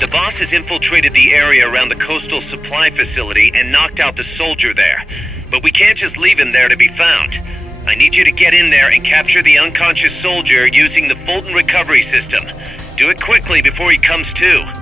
The boss has infiltrated the area around the coastal supply facility and knocked out the soldier there. But we can't just leave him there to be found. I need you to get in there and capture the unconscious soldier using the Fulton recovery system. Do it quickly before he comes to.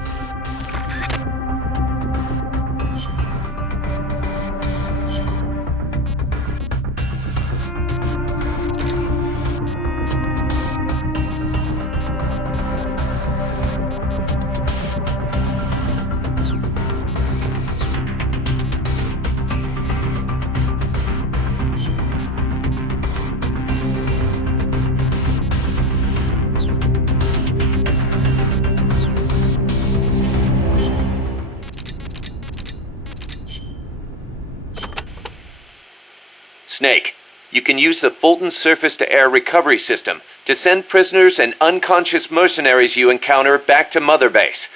Snake, you can use the Fulton surface-to-air recovery system to send prisoners and unconscious mercenaries you encounter back to Mother Base.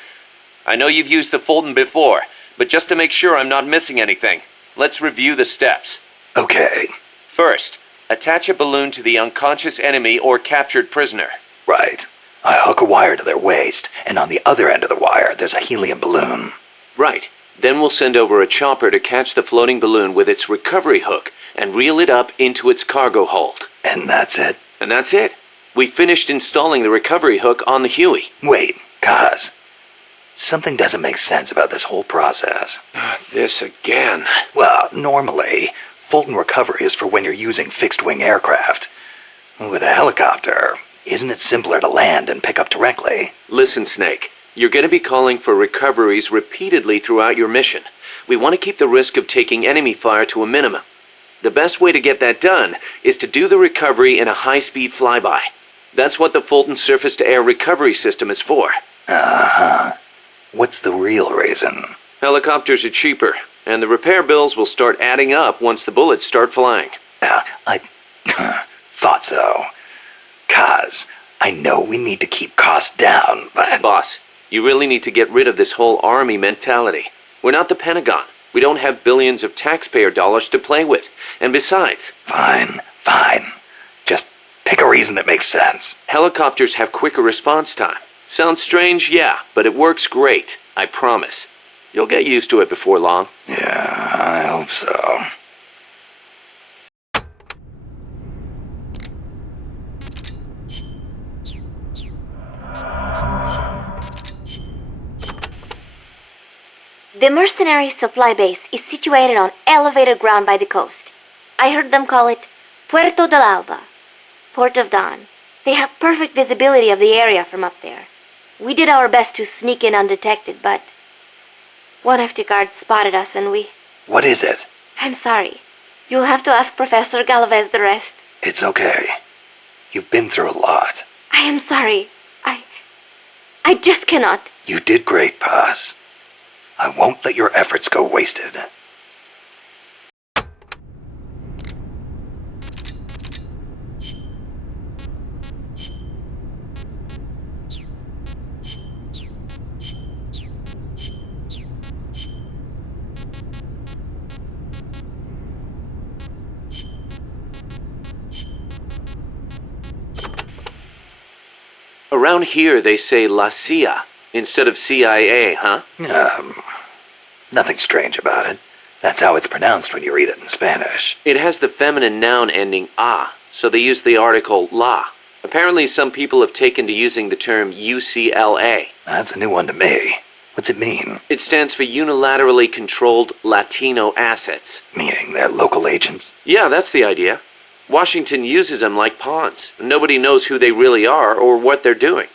I know you've used the Fulton before, but just to make sure I'm not missing anything, let's review the steps. Okay. First, attach a balloon to the unconscious enemy or captured prisoner. Right. I hook a wire to their waist, and on the other end of the wire, there's a helium balloon. Right. Then we'll send over a chopper to catch the floating balloon with its recovery hook and reel it up into its cargo hold. And that's it? And that's it. We finished installing the recovery hook on the Huey. Wait, Kaz. Something doesn't make sense about this whole process. This again. Well, normally, Fulton recovery is for when you're using fixed-wing aircraft. With a helicopter, isn't it simpler to land and pick up directly? Listen, Snake. You're going to be calling for recoveries repeatedly throughout your mission. We want to keep the risk of taking enemy fire to a minimum. The best way to get that done is to do the recovery in a high-speed flyby. That's what the Fulton surface-to-air recovery system is for. Uh-huh. What's the real reason? Helicopters are cheaper, and the repair bills will start adding up once the bullets start flying. I thought so. Kaz, I know we need to keep costs down, but... Boss, you really need to get rid of this whole army mentality. We're not the Pentagon. We don't have billions of taxpayer dollars to play with. And besides... Fine. Just pick a reason that makes sense. Helicopters have quicker response time. Sounds strange, yeah, but it works great. I promise. You'll get used to it before long. Yeah, I hope so. The mercenary supply base is situated on elevated ground by the coast. I heard them call it Puerto del Alba, Port of Dawn. They have perfect visibility of the area from up there. We did our best to sneak in undetected, but one of the guards spotted us and we... What is it? I'm sorry. You'll have to ask Professor Galvez the rest. It's okay. You've been through a lot. I am sorry. I just cannot. You did great, Paz. I won't let your efforts go wasted. Around here they say La CIA instead of CIA, huh? Nothing strange about it. That's how it's pronounced when you read it in Spanish. It has the feminine noun ending a, so they use the article la. Apparently some people have taken to using the term UCLA. That's a new one to me. What's it mean? It stands for Unilaterally Controlled Latino Assets. Meaning they're local agents? Yeah, that's the idea. Washington uses them like pawns. Nobody knows who they really are or what they're doing.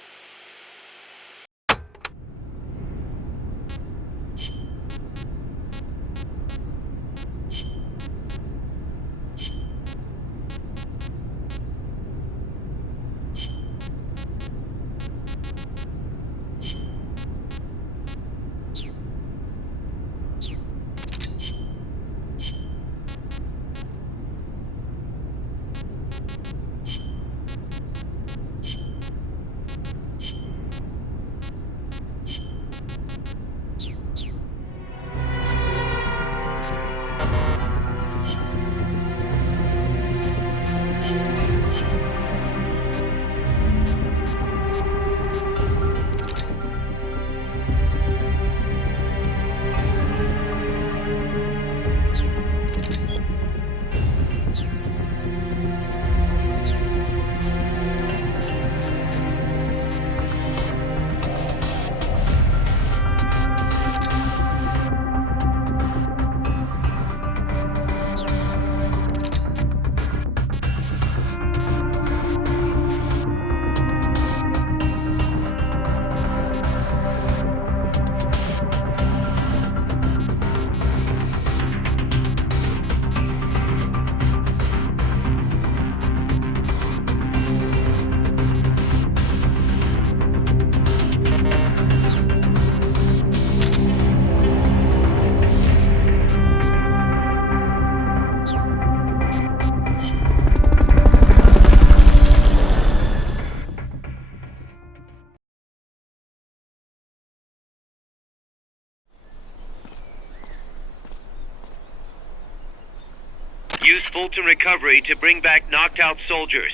Use Fulton Recovery to bring back knocked out soldiers.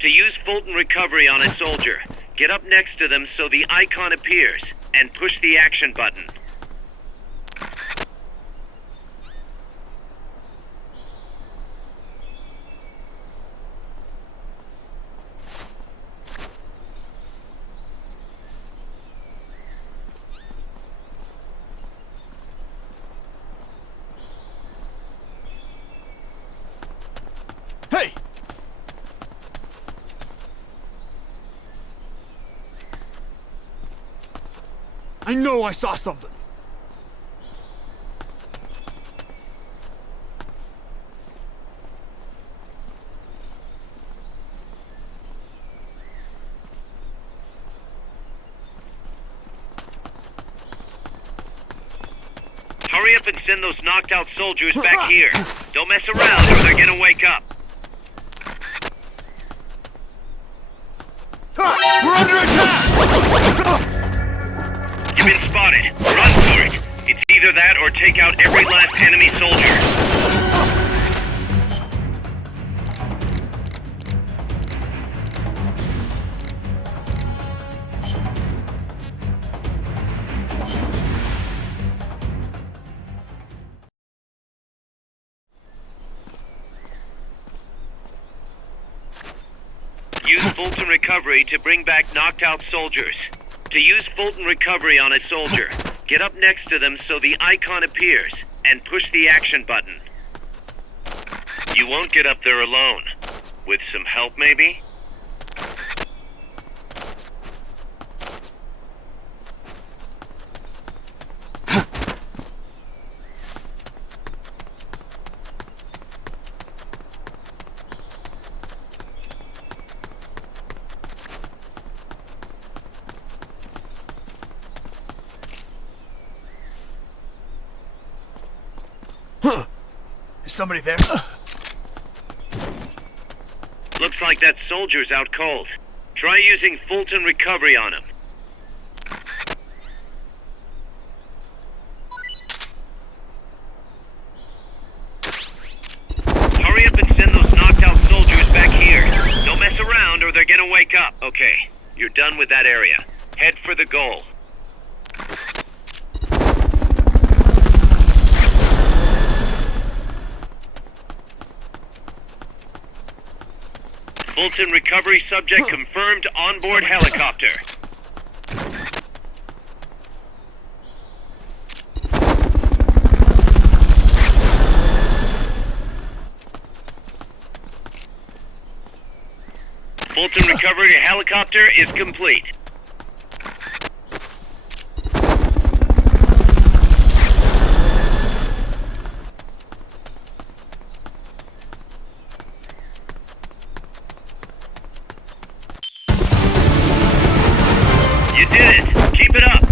To use Fulton Recovery on a soldier, get up next to them so the icon appears, and push the action button. Hey! I know I saw something. Hurry up and send those knocked out soldiers back here. Don't mess around or they're gonna wake up. We're under attack! You've been spotted. Run for it. It's either that or take out every last enemy soldier. Use Fulton Recovery to bring back knocked out soldiers. To use Fulton Recovery on a soldier, get up next to them so the icon appears, and push the action button. You won't get up there alone. With some help, maybe? Is somebody there? Looks like that soldier's out cold. Try using Fulton Recovery on him. Hurry up and send those knocked out soldiers back here. Don't mess around or they're gonna wake up. Okay, you're done with that area. Head for the goal. Fulton recovery subject confirmed onboard helicopter. Fulton recovery helicopter is complete. You did it! Keep it up!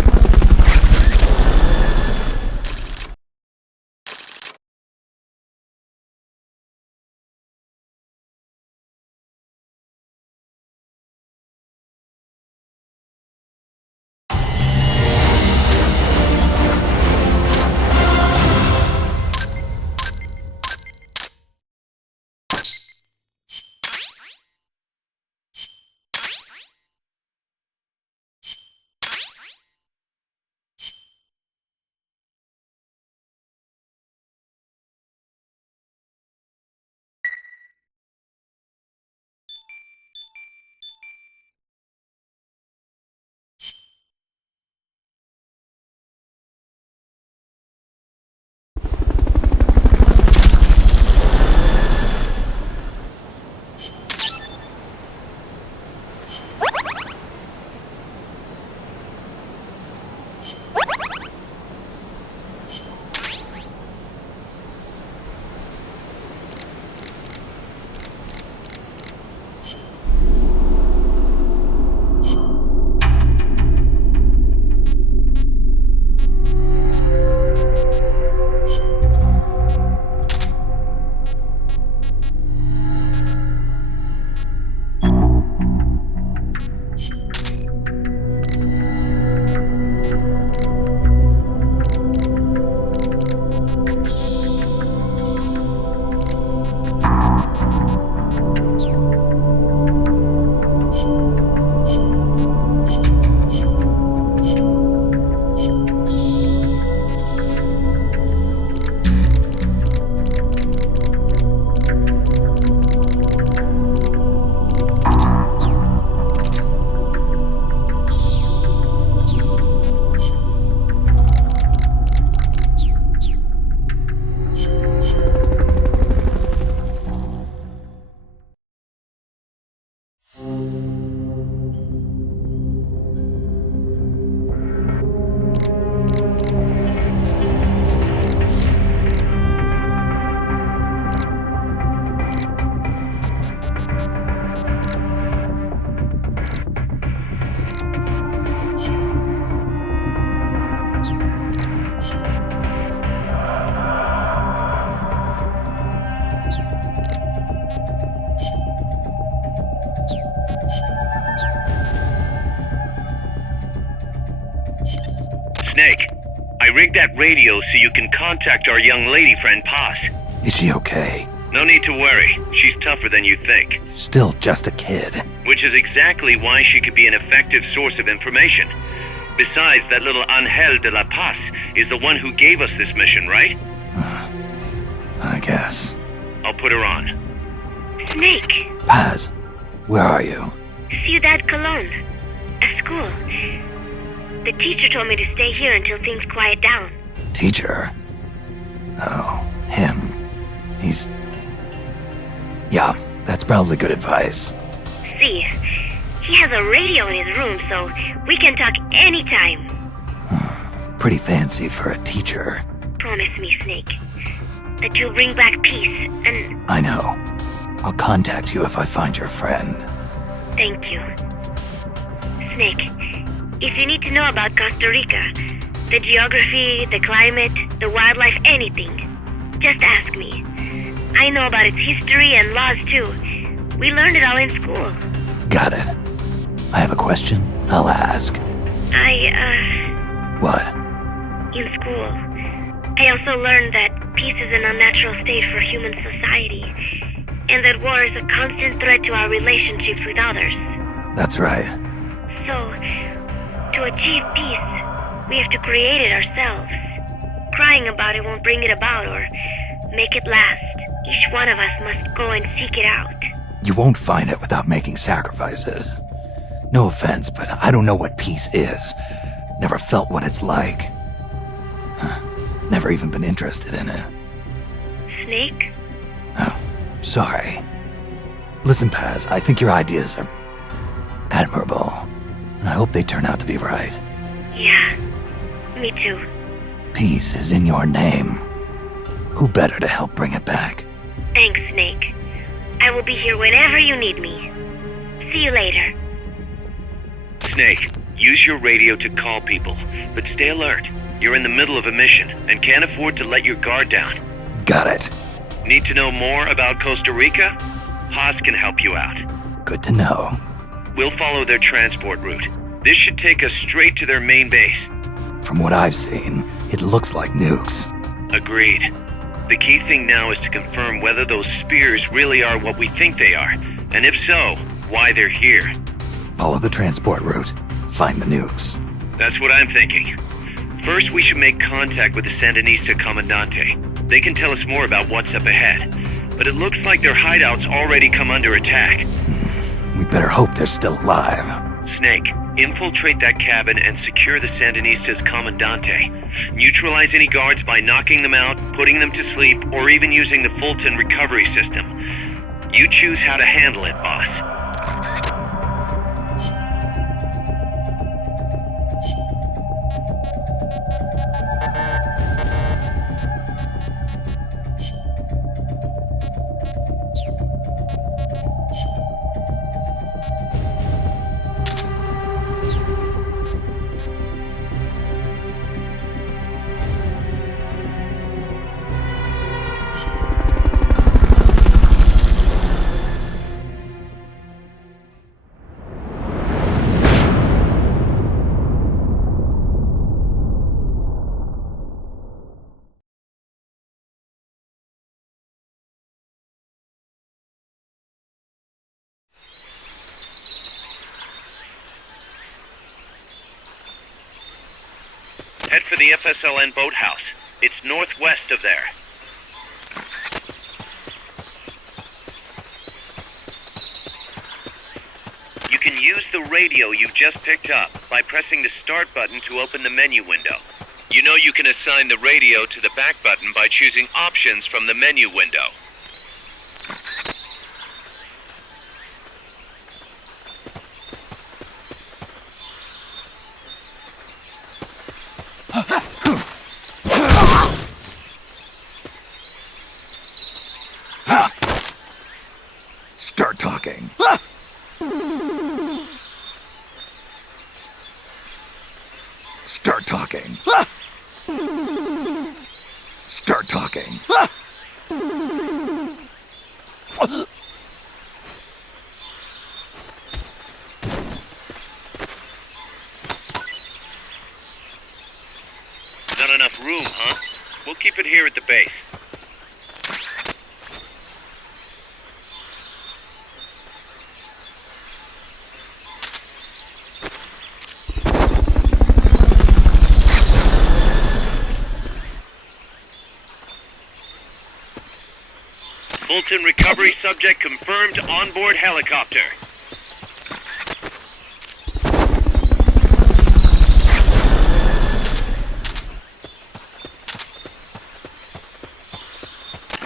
Snake, I rigged that radio so you can contact our young lady friend Paz. Is she okay? No need to worry. She's tougher than you think. Still just a kid. Which is exactly why she could be an effective source of information. Besides, that little Angel de la Paz is the one who gave us this mission, right? I guess. I'll put her on. Snake, Paz, where are you? Ciudad Colon. At school. The teacher told me to stay here until things quiet down. Teacher? Oh, him. He's... Yeah, that's probably good advice. See, he has a radio in his room, so we can talk anytime. Pretty fancy for a teacher. Promise me, Snake, that you'll bring back peace, and I know. I'll contact you if I find your friend. thank you. Snake, if you need to know about Costa Rica, the geography, the climate, the wildlife, anything, just ask me. I know about its history and laws too. We learned it all in school. Got it. I have a question. I'll ask. What? In school, I also learned that peace is an unnatural state for human society, and that war is a constant threat to our relationships with others. That's right. So, to achieve peace, we have to create it ourselves. Crying about it won't bring it about or make it last. Each one of us must go and seek it out. You won't find it without making sacrifices. No offense, but I don't know what peace is. Never felt what it's like. Never even been interested in it. Snake? Oh, sorry. Listen, Paz, I think your ideas are admirable. And I hope they turn out to be right. Yeah, me too. Peace is in your name. Who better to help bring it back? Thanks, Snake. I will be here whenever you need me. See you later. Snake, use your radio to call people, but stay alert. You're in the middle of a mission and can't afford to let your guard down. Got it. Need to know more about Costa Rica? Haas can help you out. Good to know. We'll follow their transport route. This should take us straight to their main base. From what I've seen, it looks like nukes. Agreed. The key thing now is to confirm whether those spears really are what we think they are, and if so, why they're here. Follow the transport route. Find the nukes. That's what I'm thinking. First, we should make contact with the Sandinista Comandante. They can tell us more about what's up ahead. But it looks like their hideout's already come under attack. We better hope they're still alive. Snake, infiltrate that cabin and secure the Sandinista's Comandante. Neutralize any guards by knocking them out, putting them to sleep, or even using the Fulton recovery system. You choose how to handle it, boss. Head for the FSLN boathouse. It's northwest of there. You can use the radio you've just picked up by pressing the start button to open the menu window. You know you can assign the radio to the back button by choosing options from the menu window. Start talking. Start talking. Start talking. Not enough room, huh? We'll keep it here at the base. Fulton recovery subject confirmed onboard helicopter.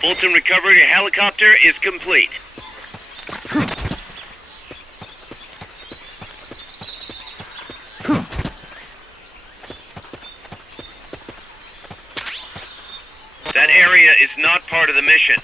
Fulton recovery helicopter is complete. That area is not part of the mission.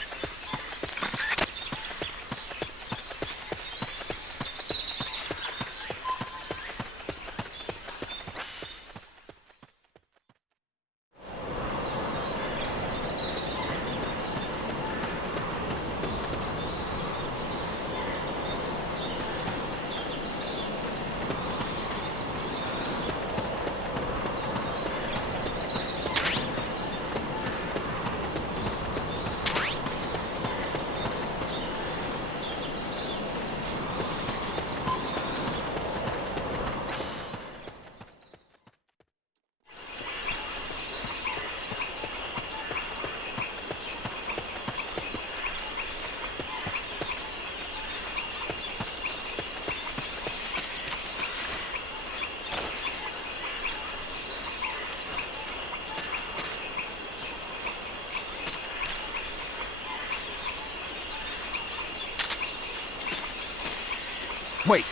Wait.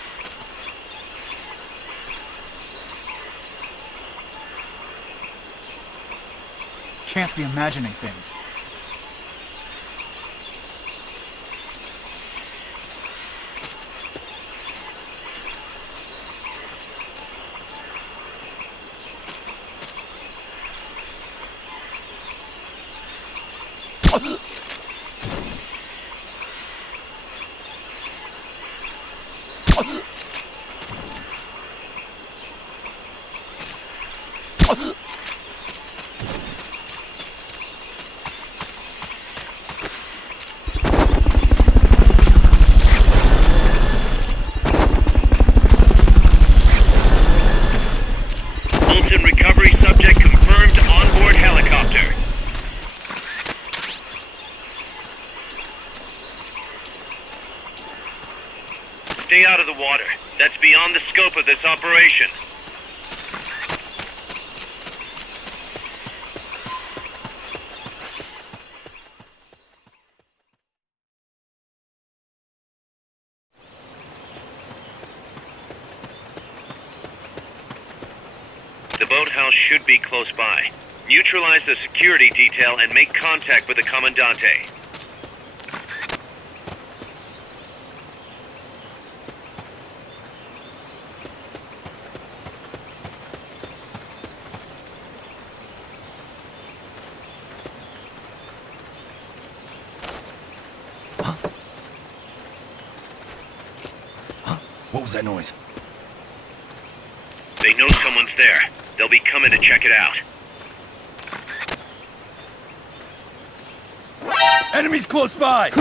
Can't be imagining things. Fulton recovery subject confirmed onboard helicopter. Stay out of the water. That's beyond the scope of this operation. The boathouse should be close by. Neutralize the security detail and make contact with the Commandante. What was that noise? They know someone's there. They'll be coming to check it out. Enemies close by! They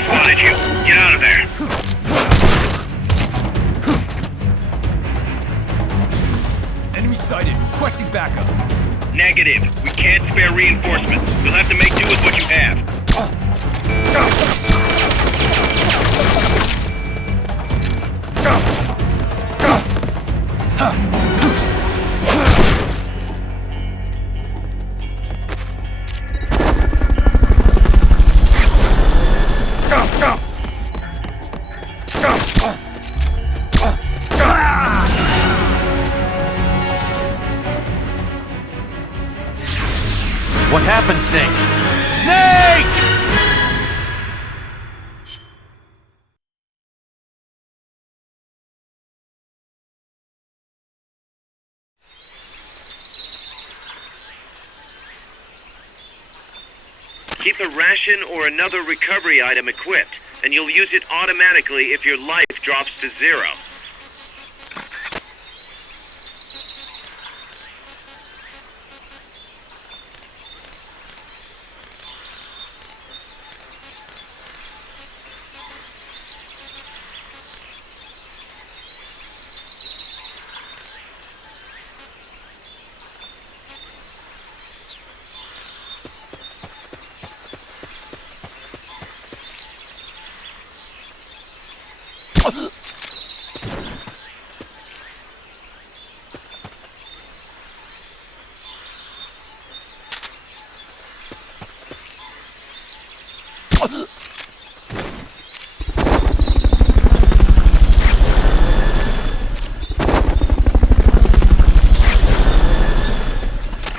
spotted you. Get out of there. Enemy sighted. Requesting backup. Negative. We can't spare reinforcements. You'll have to make do with what you have. What happened, Snake? Snake! Keep a ration or another recovery item equipped, and you'll use it automatically if your life drops to 0.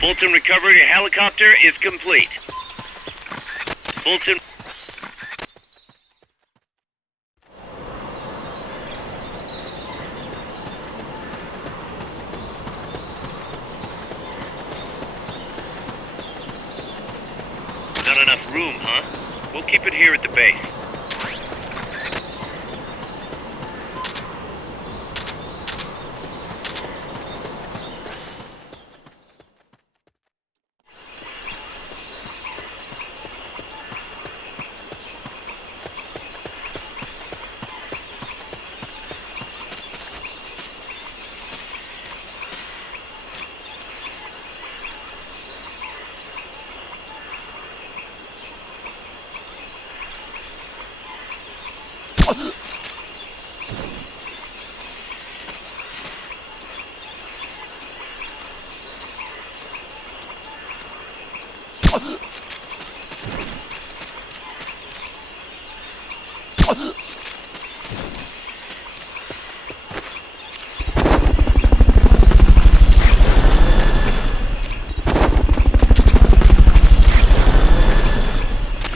Fulton recovery helicopter is complete. Fulton... Not enough room, huh? We'll keep it here at the base.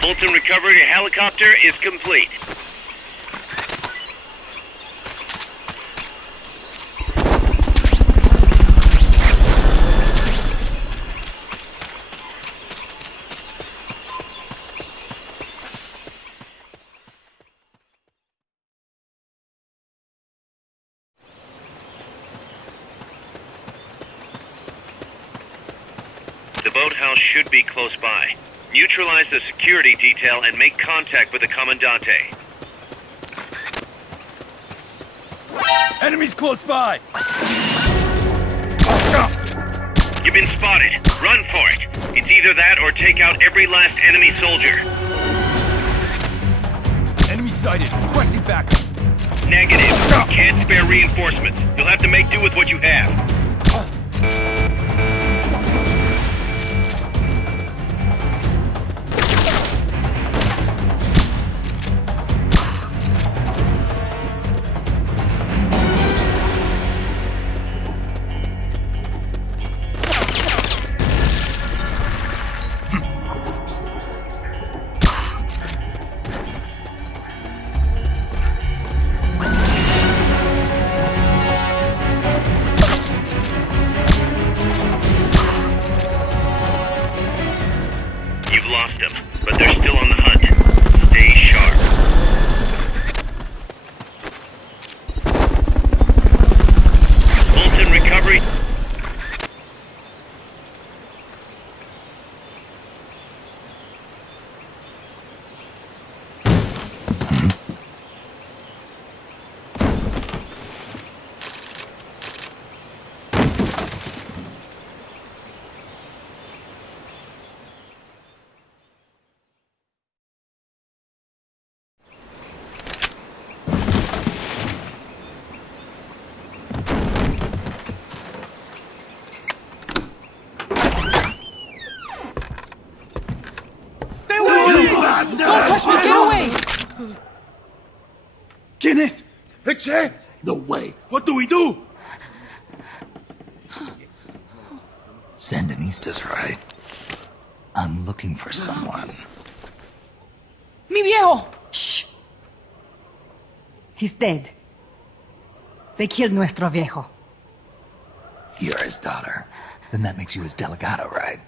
Fulton recovery helicopter is complete. The boathouse should be close by. Neutralize the security detail and make contact with the Commandante. Enemies close by! You've been spotted. Run for it. It's either that or take out every last enemy soldier. Enemy sighted. Requesting backup. Negative. Can't spare reinforcements. You'll have to make do with what you have. You've lost them, but they're still on the hunt. Stay sharp. Fulton recovery. ¿Quién es? Eche! No way. What do we do? Sandinista's right. I'm looking for someone. ¡Mi viejo! Shh. He's dead. They killed nuestro viejo. You're his daughter. Then that makes you his delegado, right?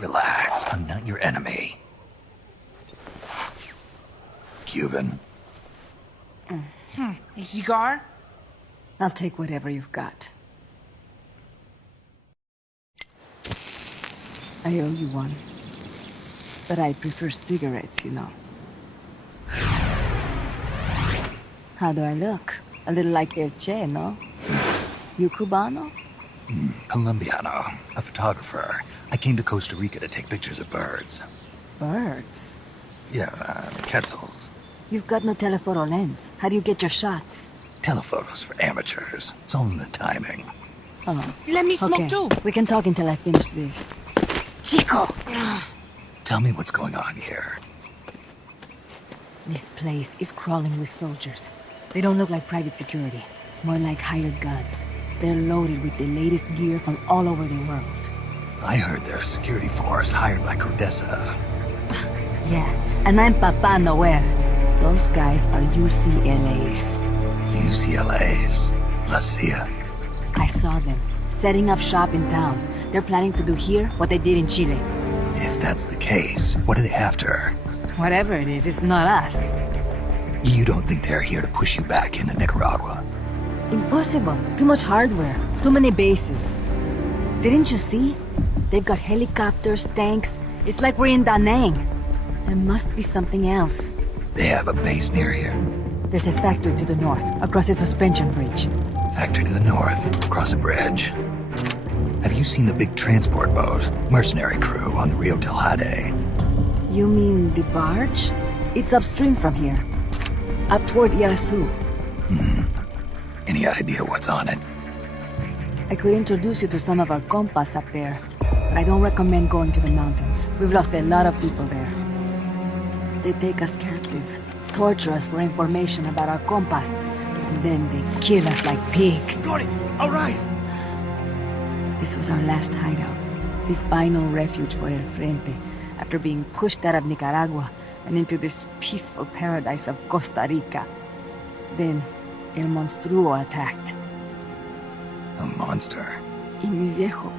Relax. I'm not your enemy. Cuban. A cigar? I'll take whatever you've got. I owe you one. But I prefer cigarettes, you know. How do I look? A little like El Che, no? You Cubano? Colombiano. A photographer. I came to Costa Rica to take pictures of birds. Birds? Yeah, quetzals. You've got no telephoto lens. How do you get your shots? Telephotos for amateurs. It's all in the timing. Oh, Let me smoke okay. too. We can talk until I finish this. Chico! Tell me what's going on here. This place is crawling with soldiers. They don't look like private security, more like hired guns. They're loaded with the latest gear from all over the world. I heard they're a security force hired by Codessa. Yeah, and I'm Papa Noel. Those guys are UCLA's. UCLA's. La CIA. I saw them, setting up shop in town. They're planning to do here what they did in Chile. If that's the case, what are they after? Whatever it is, it's not us. You don't think they're here to push you back into Nicaragua? Impossible. Too much hardware. Too many bases. Didn't you see? They've got helicopters, tanks. It's like we're in Da Nang. There must be something else. They have a base near here. There's a factory to the north, across a suspension bridge. Factory to the north, across a bridge. Have you seen the big transport boat, mercenary crew on the Rio del Jade? You mean the barge? It's upstream from here. Up toward Irasu. Any idea what's on it? I could introduce you to some of our compas up there, but I don't recommend going to the mountains. We've lost a lot of people there. They take us captive. torture us for information about our compass, and then they kill us like pigs. Got it. All right. This was our last hideout, the final refuge for El Frente, after being pushed out of Nicaragua and into this peaceful paradise of Costa Rica. Then, El Monstruo attacked. A monster. Y mi viejo.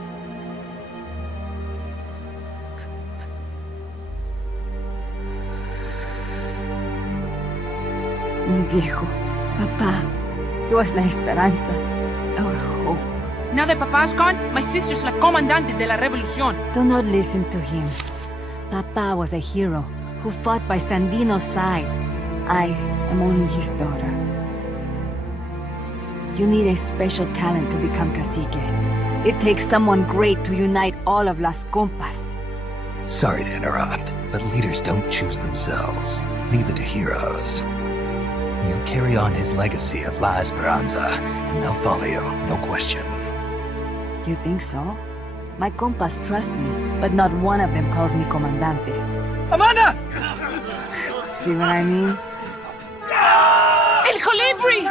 Mi viejo. Papá. He was la esperanza. Our hope. Now that Papa's gone, my sister's la comandante de la revolución. Do not listen to him. Papa was a hero who fought by Sandino's side. I am only his daughter. You need a special talent to become cacique. It takes someone great to unite all of Las Compas. Sorry to interrupt, but leaders don't choose themselves. Neither do heroes. You carry on his legacy of La Esperanza, and they'll follow you, no question. You think so? My compas trust me, but not one of them calls me comandante. Amanda! See what I mean? El Colibri!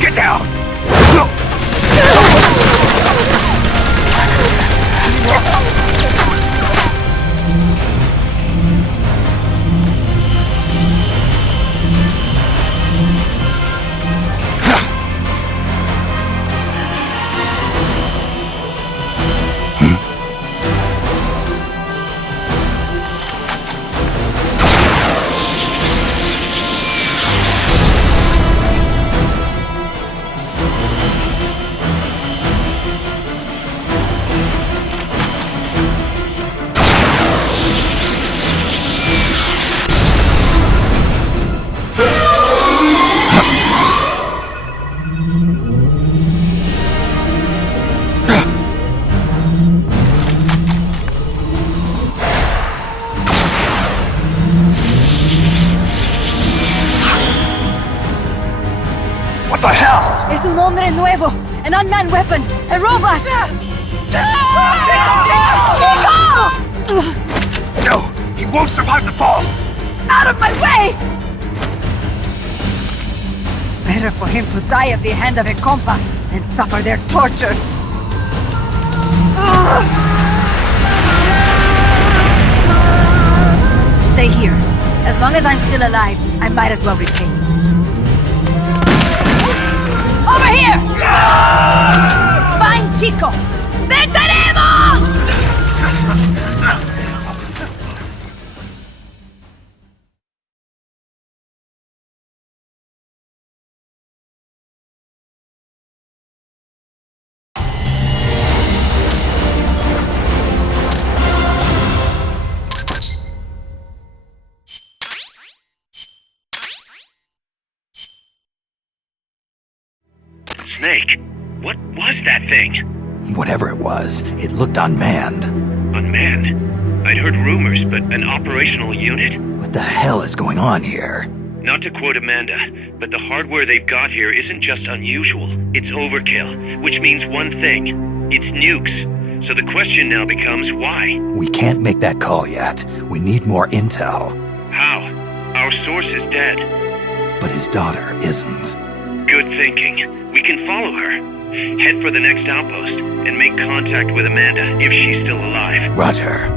Get down! What the hell? Es un hombre nuevo! An unmanned weapon! A robot! Chico! No, he won't survive the fall! Out of my way! Better for him to die at the hand of a compa than suffer their torture. Stay here. As long as I'm still alive, I might as well repay you. Over here! Find Chico! ¡Venceremos! Snake, what was that thing? Whatever it was, it looked unmanned. Unmanned? I'd heard rumors, but an operational unit? What the hell is going on here? Not to quote Amanda, but the hardware they've got here isn't just unusual, it's overkill, which means one thing. It's nukes. So the question now becomes why? We can't make that call yet. We need more intel. How? Our source is dead. But his daughter isn't. Good thinking. We can follow her. Head for the next outpost and make contact with Amanda if she's still alive. Roger.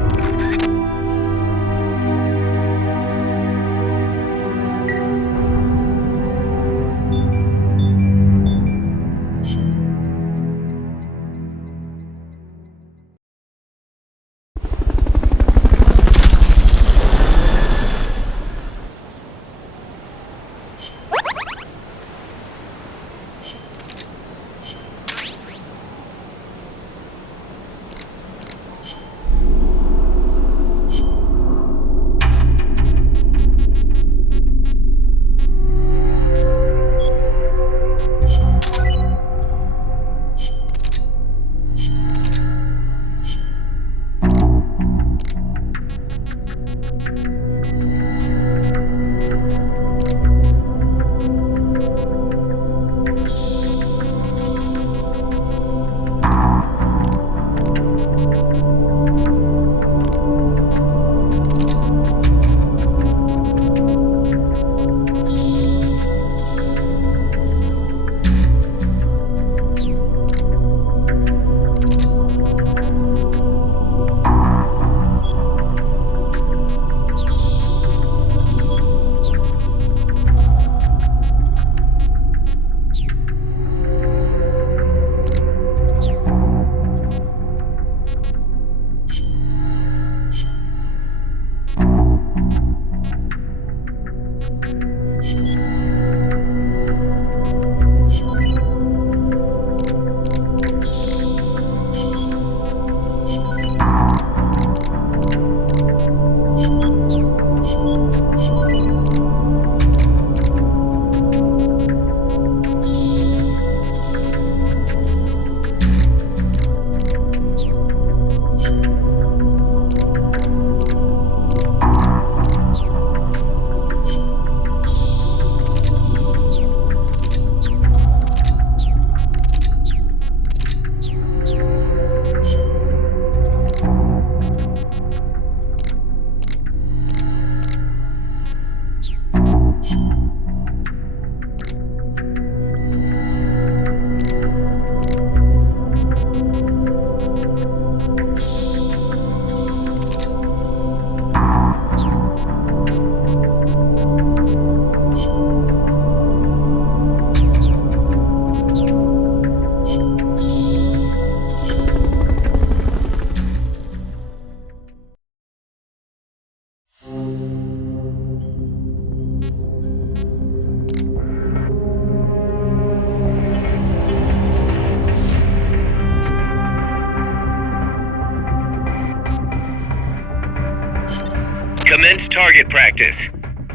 Commence target practice.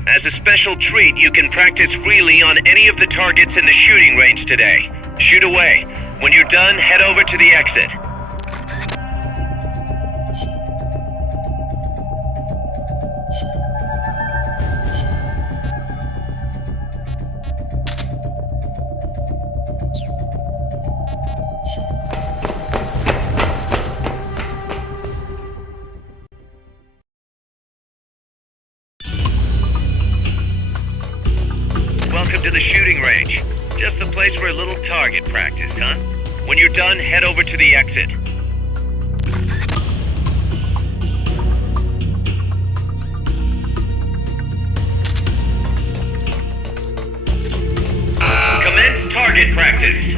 As a special treat, you can practice freely on any of the targets in the shooting range today. Shoot away. When you're done, head over to the exit. Welcome to the shooting range. Just the place for a little target practice, huh? When you're done, head over to the exit. Commence target practice.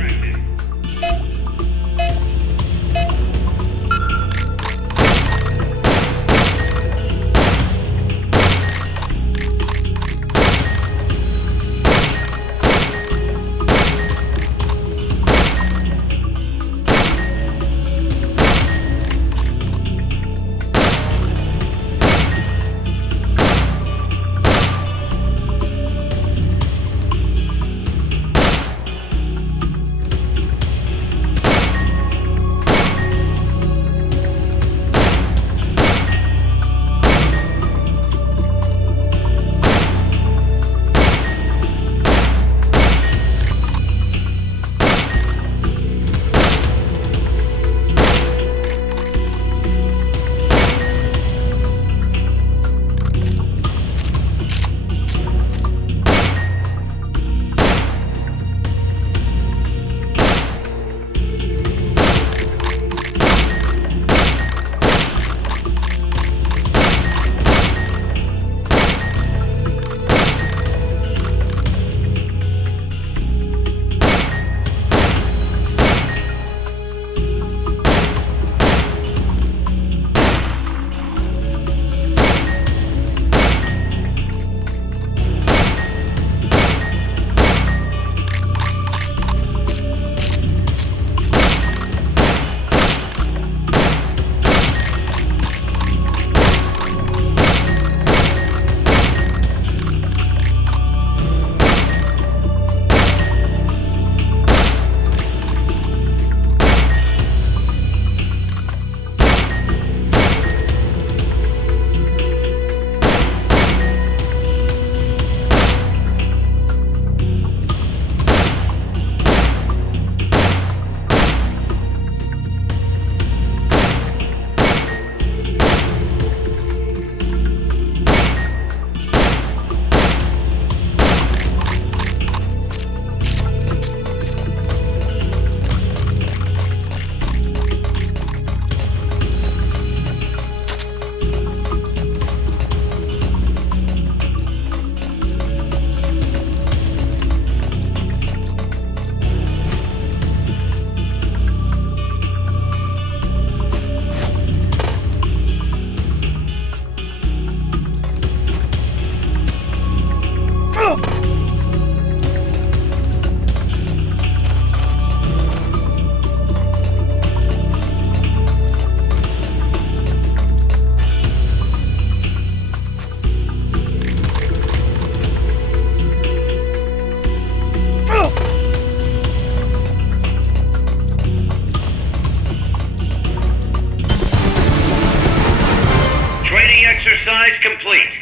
Exercise complete.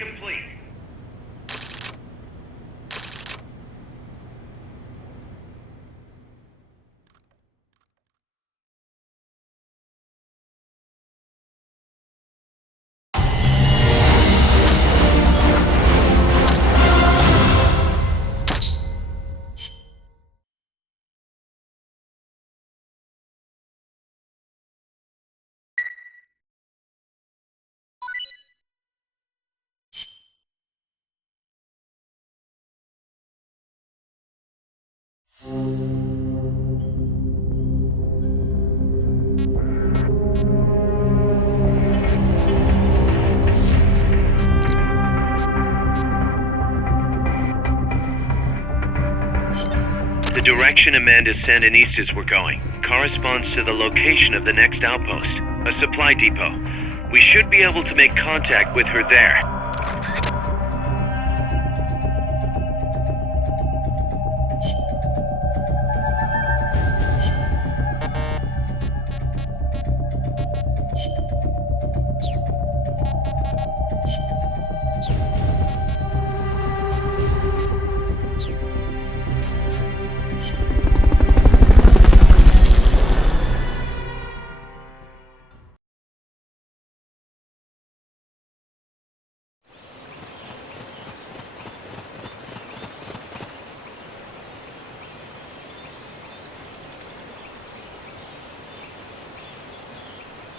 The direction Amanda's Sandinistas were going corresponds to the location of the next outpost, a supply depot. We should be able to make contact with her there.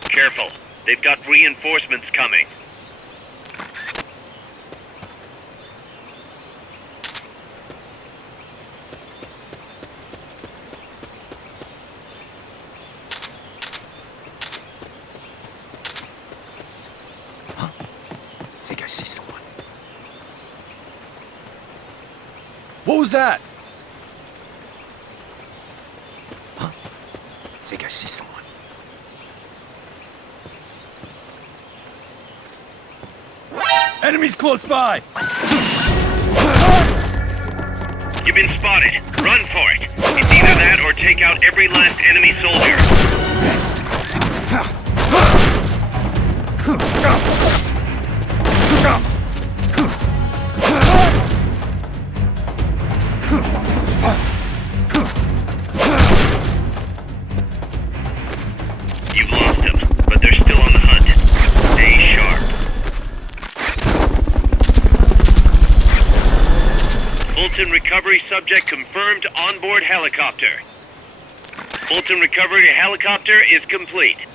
Careful. They've got reinforcements coming. I think I see someone. What was that? I think I see someone. Enemies close by! You've been spotted. Run for it. It's either that or take out every last enemy soldier. Next. You've lost them, but they're still on the hunt. Stay sharp. Fulton recovery subject confirmed onboard helicopter. Fulton recovery helicopter is complete.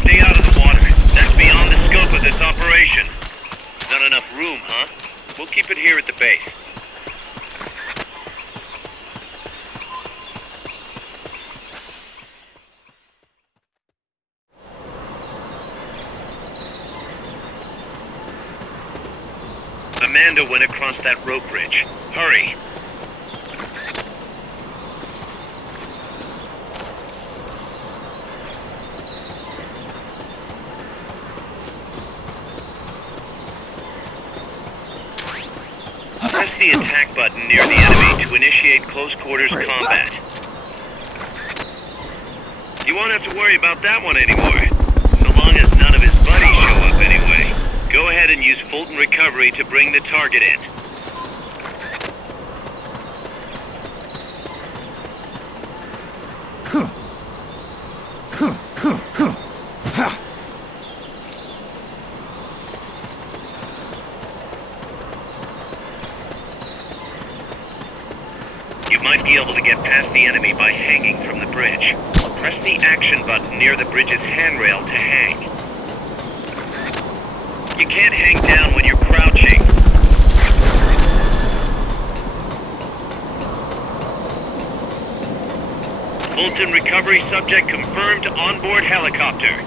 Stay out of the water. That's beyond the scope of this operation. Not enough room, huh? We'll keep it here at the base. Amanda went across that rope bridge. Hurry. Press the attack button near the enemy to initiate close quarters combat. You won't have to worry about that one anymore, so long as none of his buddies show up anyway. Go ahead and use Fulton Recovery to bring the target in. You might be able to get past the enemy by hanging from the bridge. Press the action button near the bridge's handrail to hang. You can't hang down when you're crouching. Fulton recovery subject confirmed onboard helicopter.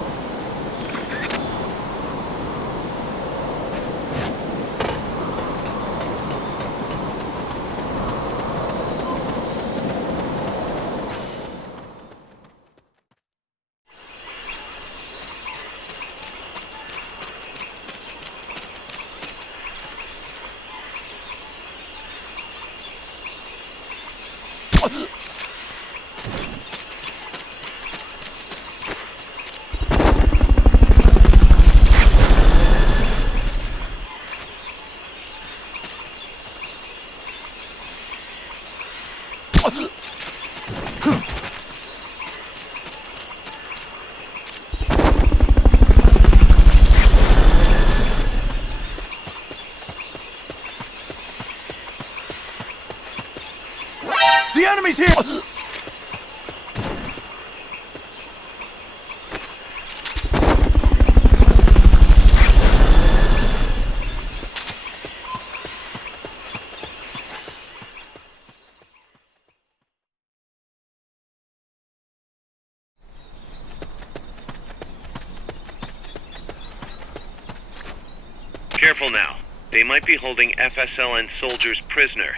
The enemy's here! Careful now. They might be holding FSLN soldiers prisoner.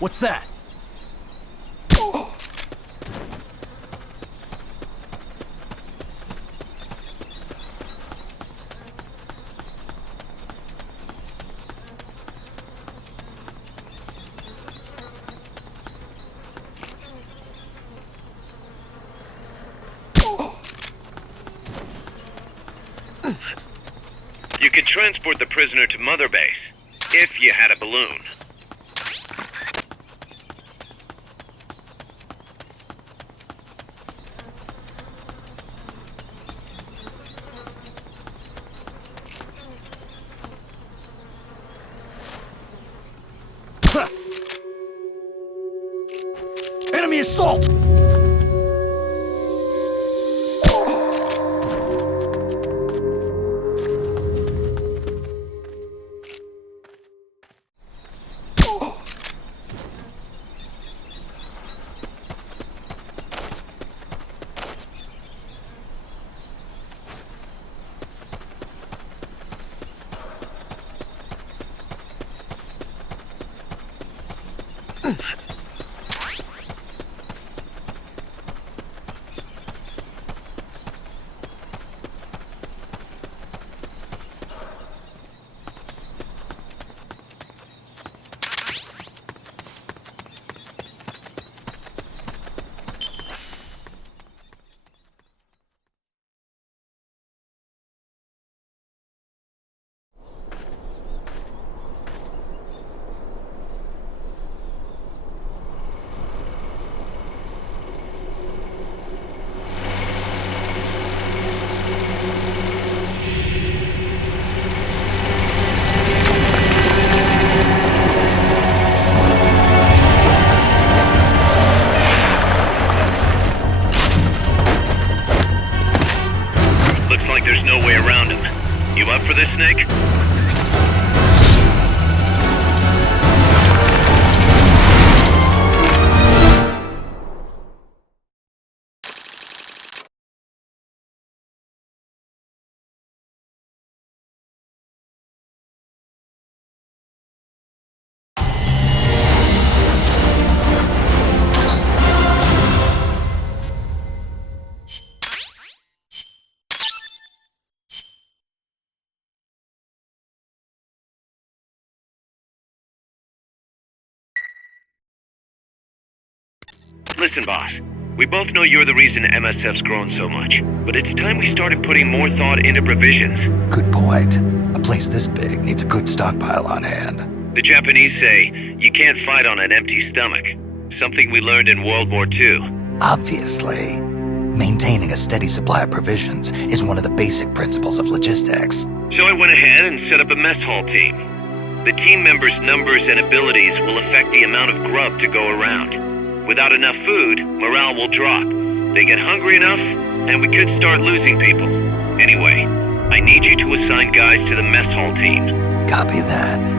What's that? You could transport the prisoner to Mother Base, if you had a balloon. Enemy assault! Looks like there's no way around him. You up for this, Snake? Listen, boss. We both know you're the reason MSF's grown so much, but it's time we started putting more thought into provisions. Good point. A place this big needs a good stockpile on hand. The Japanese say, you can't fight on an empty stomach. Something we learned in World War II. Obviously. Maintaining a steady supply of provisions is one of the basic principles of logistics. So I went ahead and set up a mess hall team. The team members' numbers and abilities will affect the amount of grub to go around. Without enough food, morale will drop. They get hungry enough, and we could start losing people. Anyway, I need you to assign guys to the mess hall team. Copy that.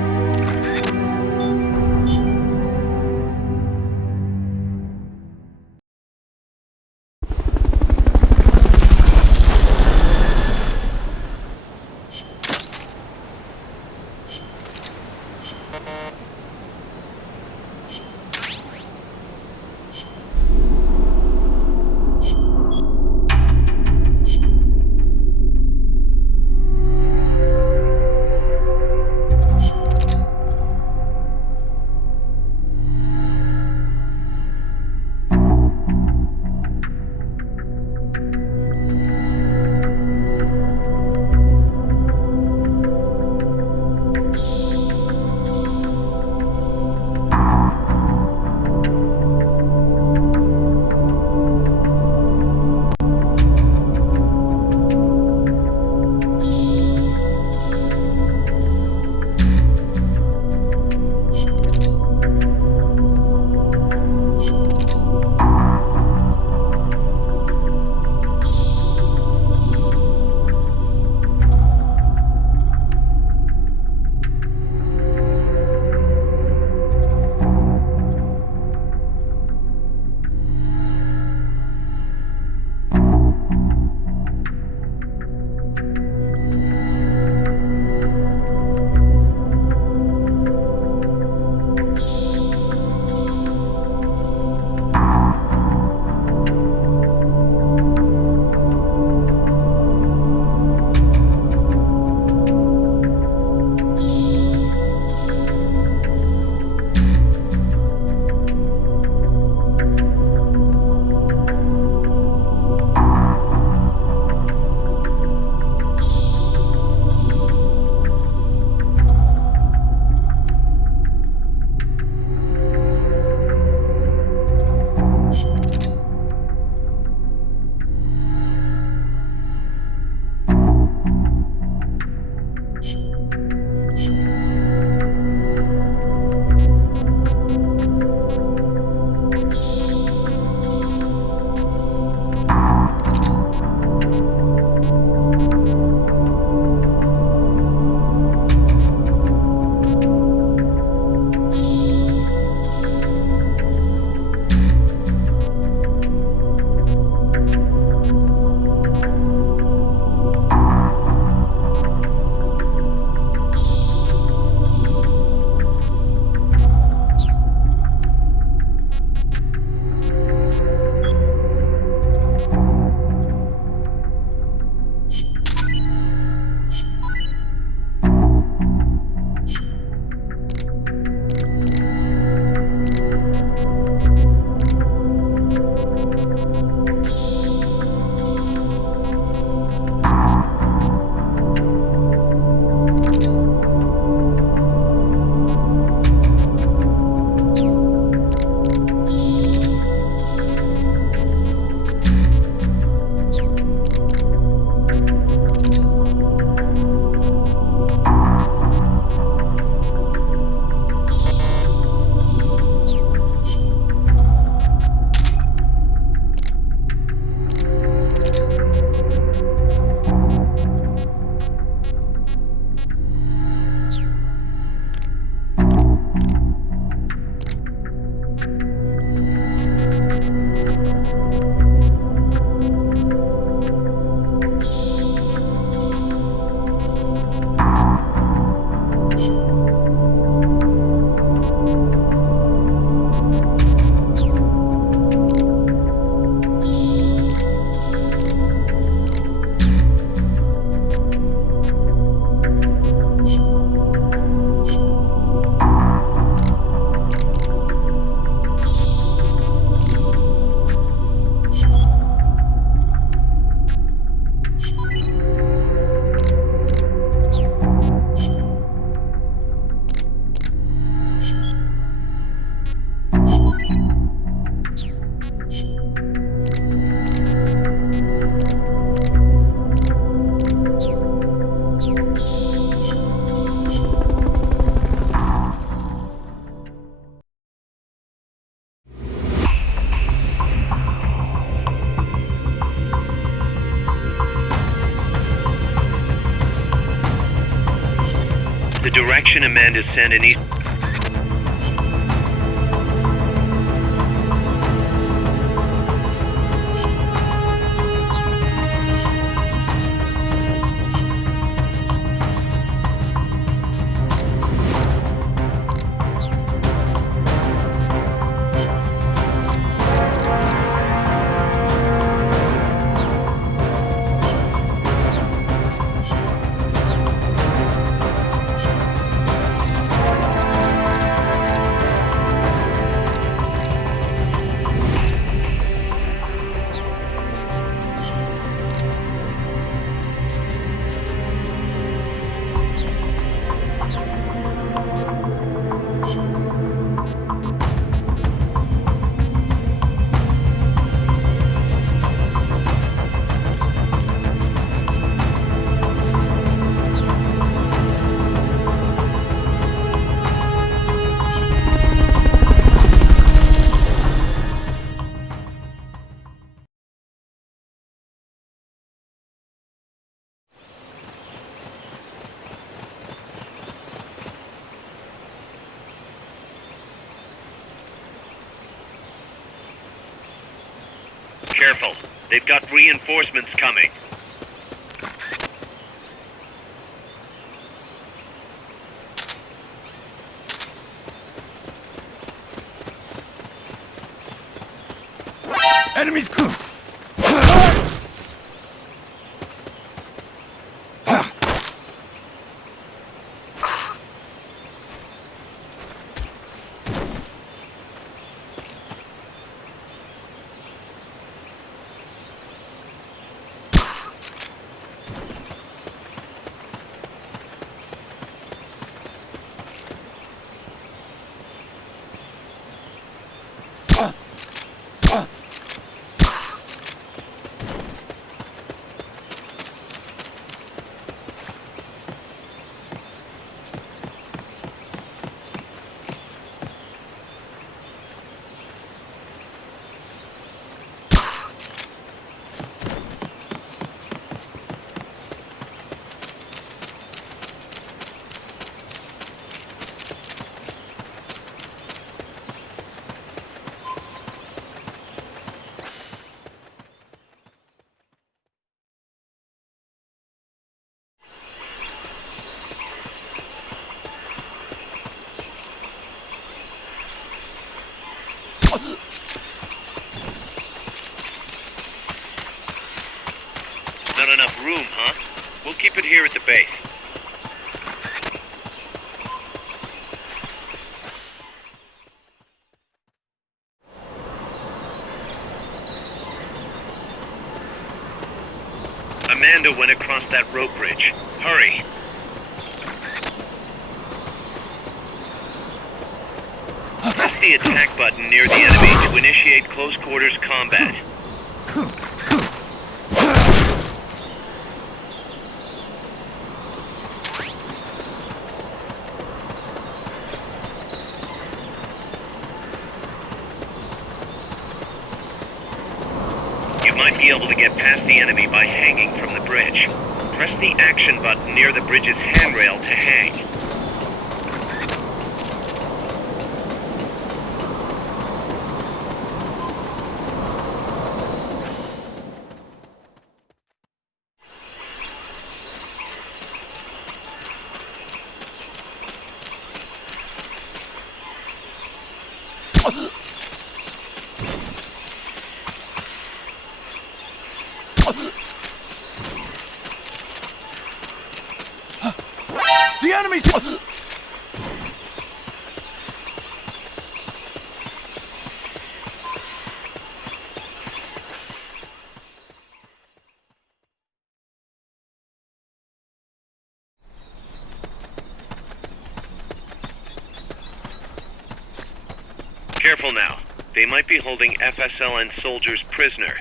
the direction Amanda's sending east. Careful. They've got reinforcements coming. Enemies! Not enough room, huh? We'll keep it here at the base. Amanda went across that rope bridge. Hurry! Press the attack button near the enemy to initiate close quarters combat. You might be able to get past the enemy by hanging from the bridge. Press the action button near the bridge's handrail to hang. The enemy's... Careful now. They might be holding FSLN soldiers prisoner.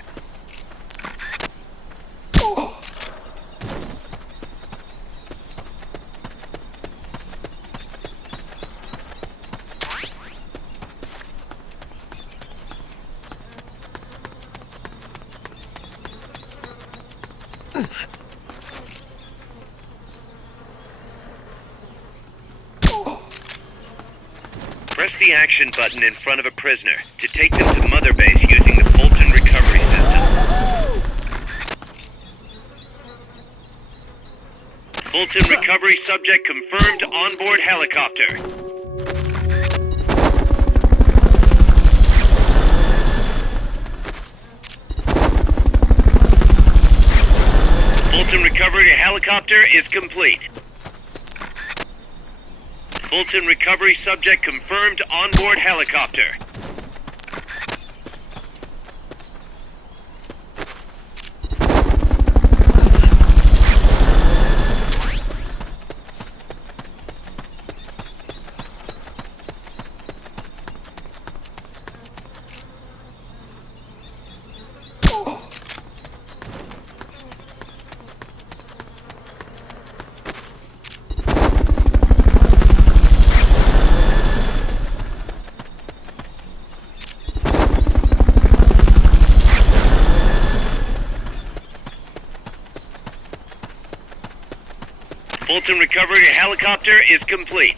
the action button in front of a prisoner to take them to Mother Base using the Fulton recovery system. Fulton recovery subject confirmed onboard helicopter. Fulton recovery helicopter is complete. Fulton recovery subject confirmed onboard helicopter. Fulton recovery helicopter is complete.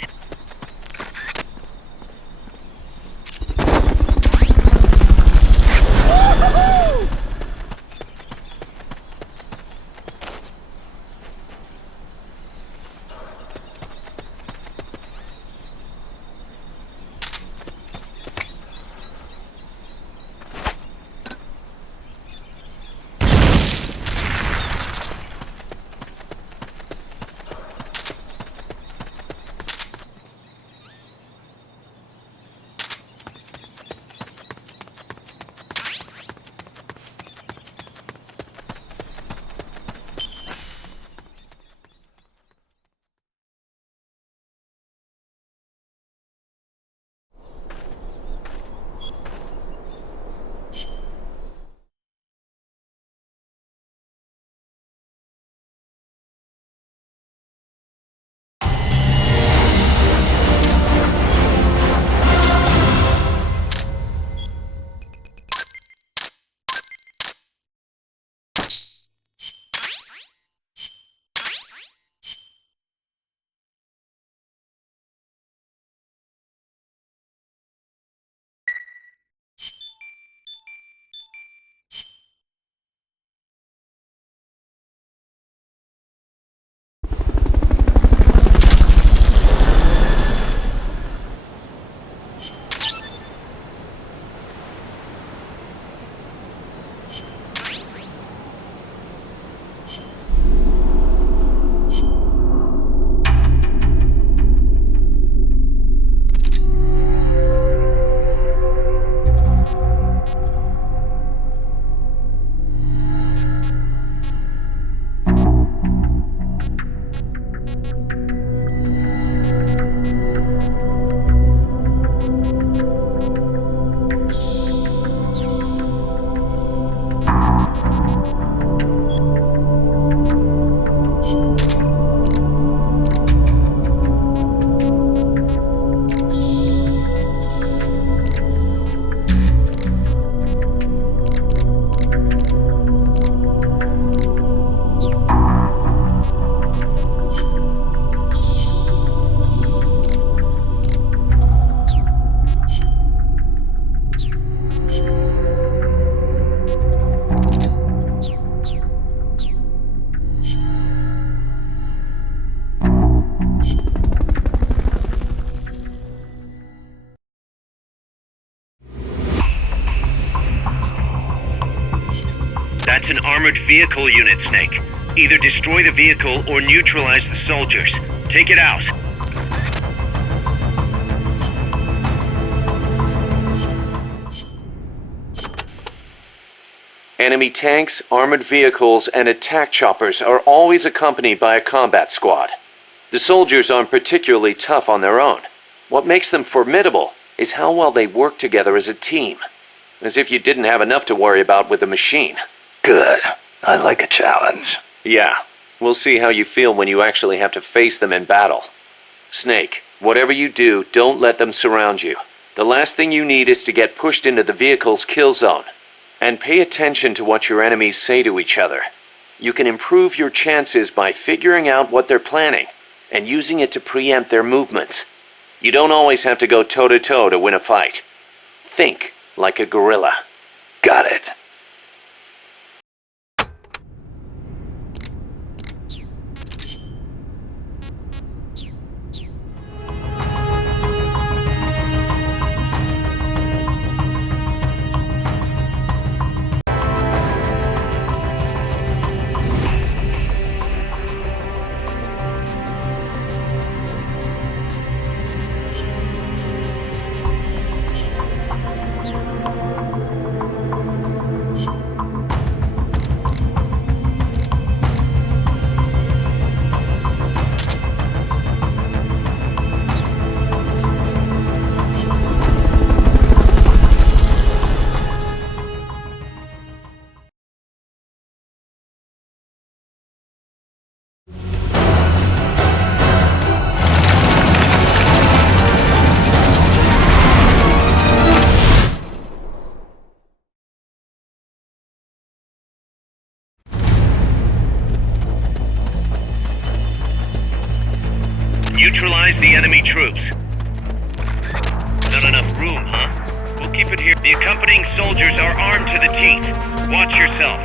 That's an armored vehicle unit, Snake. Either destroy the vehicle or neutralize the soldiers. Take it out. Enemy tanks, armored vehicles, and attack choppers are always accompanied by a combat squad. The soldiers aren't particularly tough on their own. What makes them formidable is how well they work together as a team. As if you didn't have enough to worry about with the machine. Good. I like a challenge. Yeah, we'll see how you feel when you actually have to face them in battle. Snake, whatever you do, don't let them surround you. The last thing you need is to get pushed into the vehicle's kill zone. And pay attention to what your enemies say to each other. You can improve your chances by figuring out what they're planning and using it to preempt their movements. You don't always have to go toe-to-toe to win a fight. Think like a gorilla. Got it. Neutralize the enemy troops. Not enough room, huh? We'll keep it here. The accompanying soldiers are armed to the teeth. Watch yourself.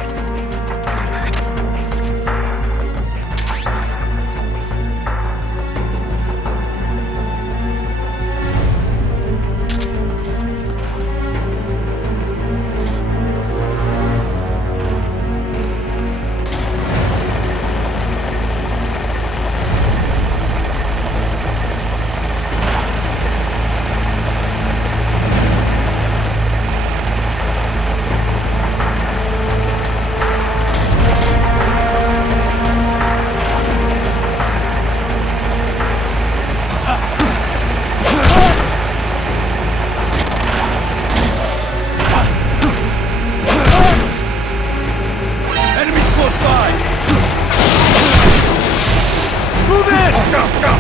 Enemies close by! Move in! Go, go!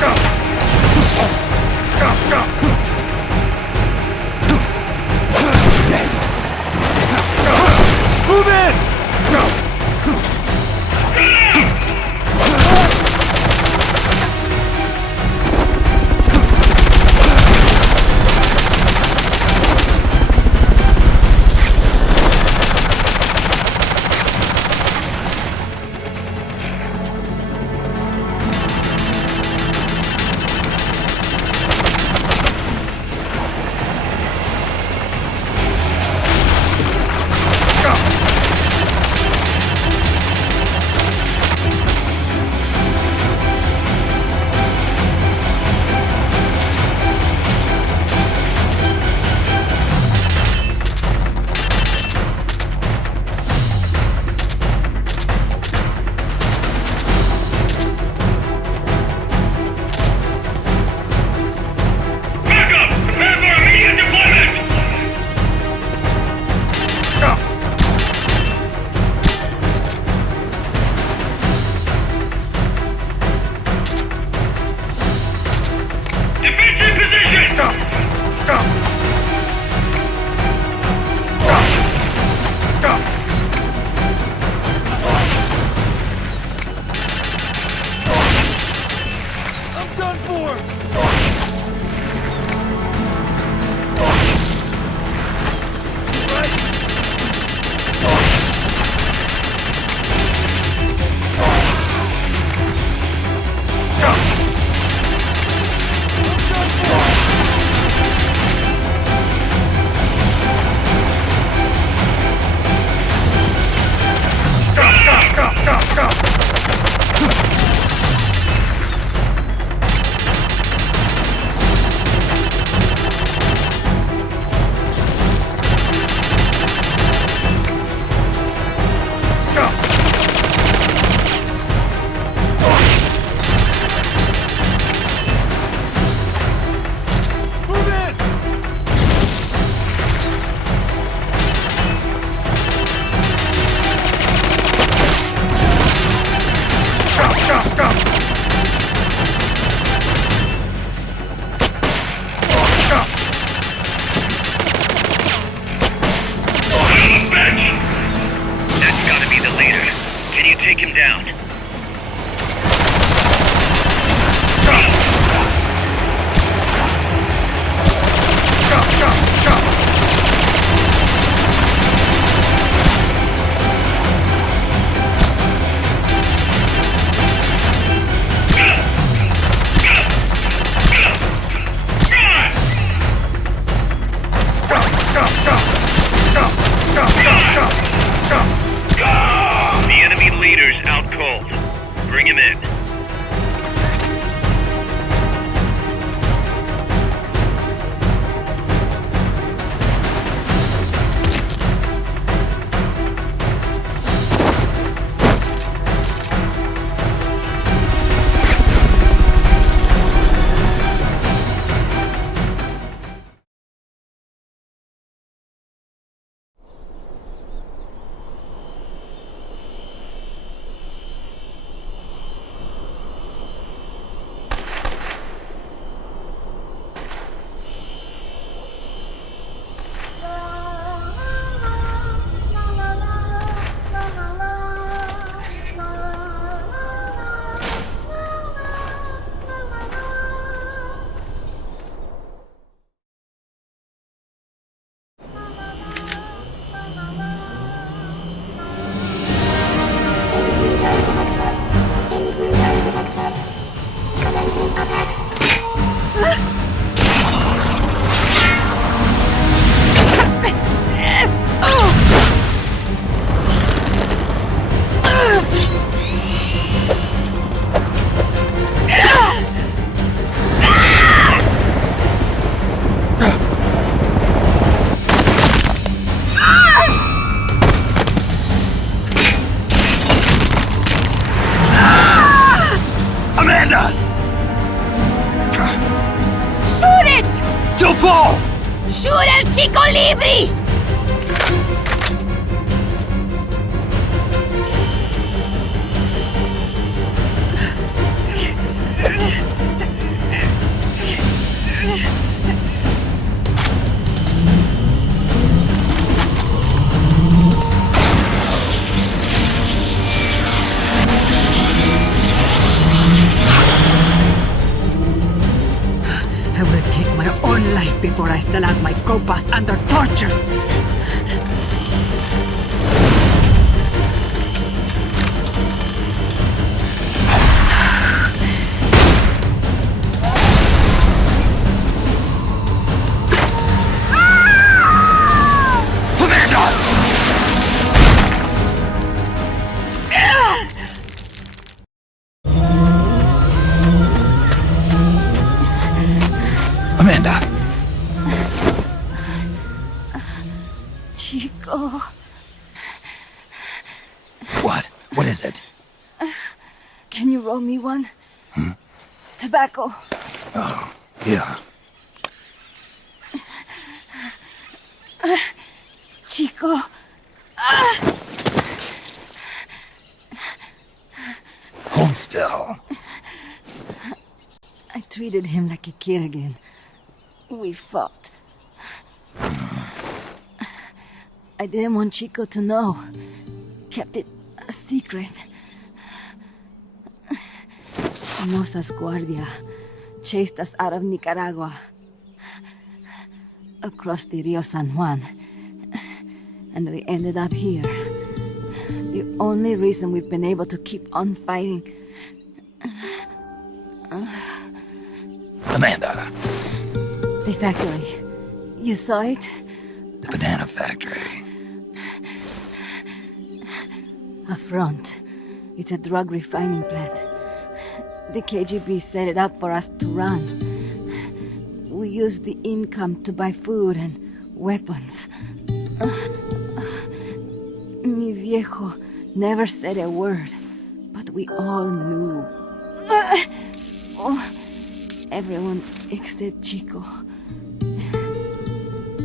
Go! Go, go! Next! Go! Move in! Go! Take him down. The enemy leader's out cold. Bring him in. Amanda! Shoot it! You'll fall! Shoot el Chico Libri! I will take my own life before I sell out my copas under torture. Amanda! Chico. What? What is it? Can you roll me one? Tobacco. Oh, yeah. Chico. Hold still. I treated him like a kid again. We fought. I didn't want Chico to know. Kept it a secret. Somoza's Guardia chased us out of Nicaragua. Across the Rio San Juan. And we ended up here. The only reason we've been able to keep on fighting. Amanda, The factory. You saw it? the banana factory. A front. It's a drug refining plant. The KGB set it up for us to run. We used the income to buy food and weapons. Mi viejo never said a word, but we all knew. Everyone except Chico.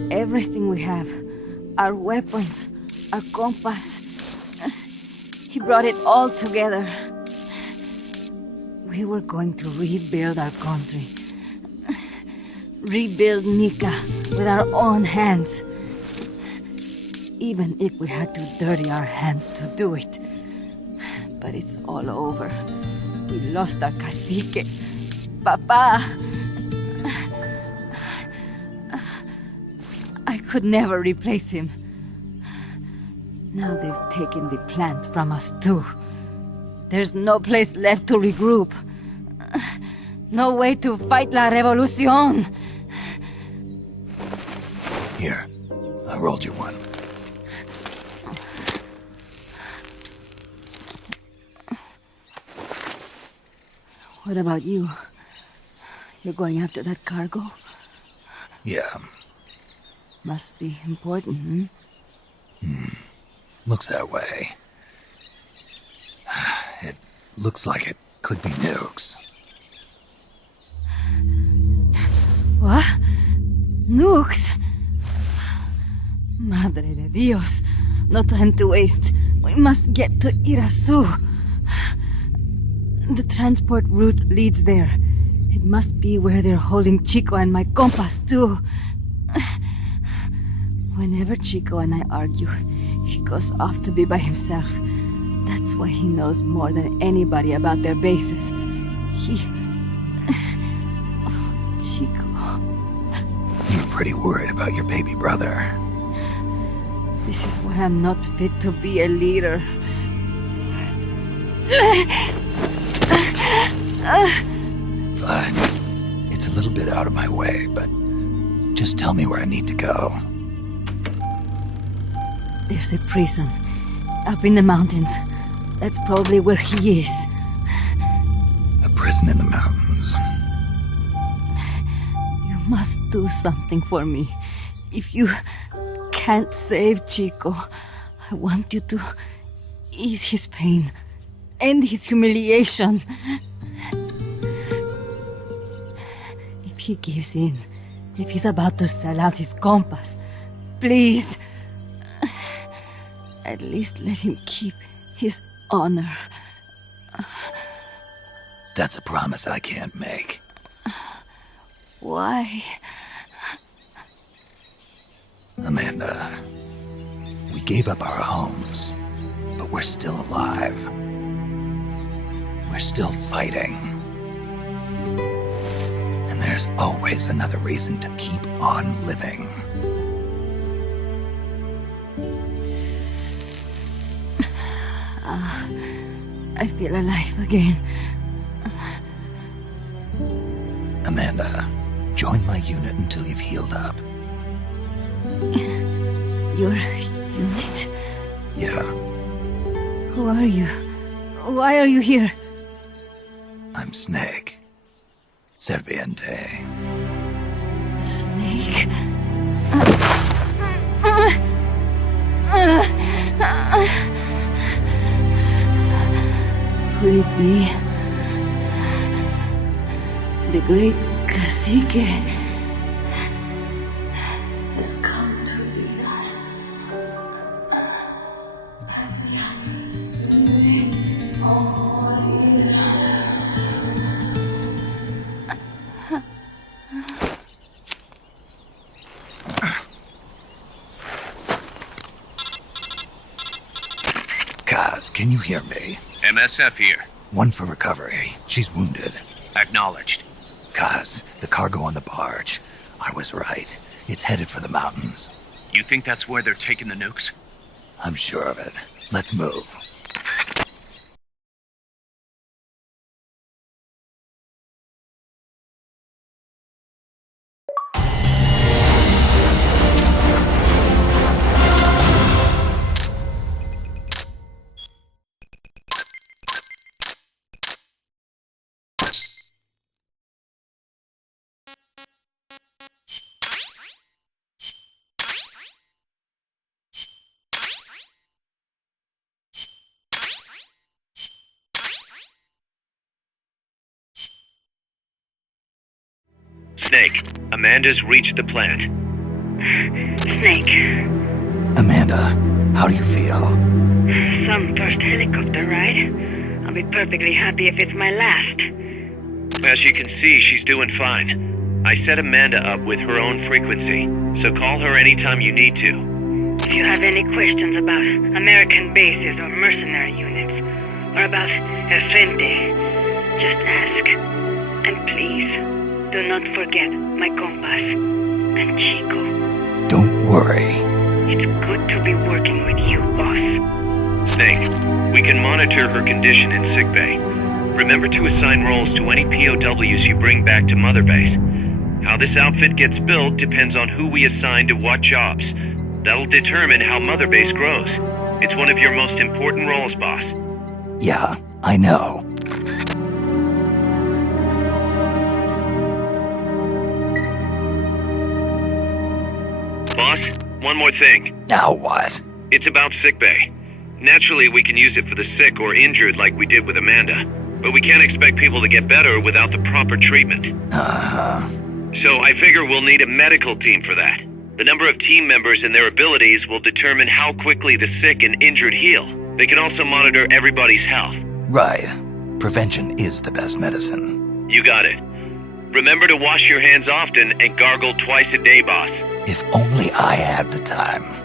Everything we have. Our weapons, our compass. He brought it all together. We were going to rebuild our country. Rebuild Nika with our own hands. Even if we had to dirty our hands to do it. But it's all over. We lost our cacique. Papa! I could never replace him. Now they've taken the plant from us too. There's no place left to regroup. No way to fight la revolución. Here, I rolled you one. What about you? You're going after that cargo? Yeah, Must be important, looks that way. It looks like it could be nukes. What? Nukes? Madre de Dios. No time to waste. We must get to Irasu. The transport route leads there. It must be where they're holding Chico and my compas, too. Whenever Chico and I argue, he goes off to be by himself. That's why he knows more than anybody about their bases. Oh, Chico. You're pretty worried about your baby brother. This is why I'm not fit to be a leader. Fine. It's a little bit out of my way, but just tell me where I need to go. There's a prison up in the mountains. That's probably where he is. A prison in the mountains. You must do something for me. If you can't save Chico, I want you to ease his pain, end his humiliation. If he gives in, if he's about to sell out his compas, please, at least let him keep his honor. That's a promise I can't make. Why? Amanda, we gave up our homes, but we're still alive. We're still fighting. And there's always another reason to keep on living. I feel alive again. Amanda, join my unit until you've healed up. Your unit? Yeah, Who are you? Why are you here? I'm Snake. Serviente. Snake? Could it be the great cacique has come to lead us? Kaz, can you hear me? MSF here. One for recovery. She's wounded. Acknowledged. Kaz, the cargo on the barge. I was right. It's headed for the mountains. You think that's where they're taking the nukes? I'm sure of it. Let's move. Snake, Amanda's reached the plant. Snake, Amanda, how do you feel? some first helicopter ride. I'll be perfectly happy if it's my last. As you can see, she's doing fine. I set Amanda up with her own frequency, so call her anytime you need to. If you have any questions about American bases or mercenary units, or about El Frente, just ask. And please, do not forget my compas and Chico. Don't worry. It's good to be working with you, boss. Snake, we can monitor her condition in sickbay. Remember to assign roles to any POWs you bring back to Mother Base. How this outfit gets built depends on who we assign to what jobs. That'll determine how Mother Base grows. It's one of your most important roles, boss. Yeah, I know. one more thing. Now what? It's about sickbay. Naturally, we can use it for the sick or injured like we did with Amanda, but we can't expect people to get better without the proper treatment. Uh-huh. So I figure we'll need a medical team for that. The number of team members and their abilities will determine how quickly the sick and injured heal. They can also monitor everybody's health. Right. Prevention is the best medicine. You got it. Remember to wash your hands often and gargle twice a day, boss. If only I had the time.